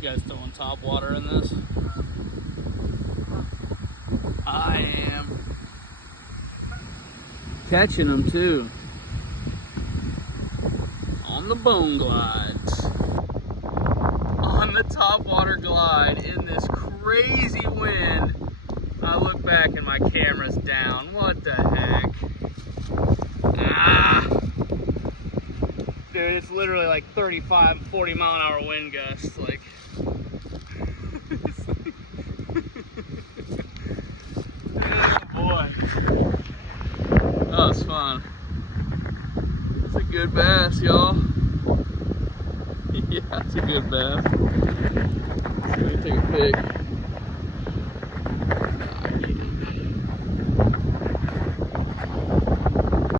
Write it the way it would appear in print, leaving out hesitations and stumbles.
You guys throwing top water in this? I am. Catching them too. On the bone glides. On the top water glide in this crazy wind. I look back and my camera's down. What the heck? Ah! Dude, it's literally like 35, 40 mile an hour wind gusts. Like, oh boy. That was fun. It's a good bass, y'all. Yeah, it's a good bass. Let me take a pic.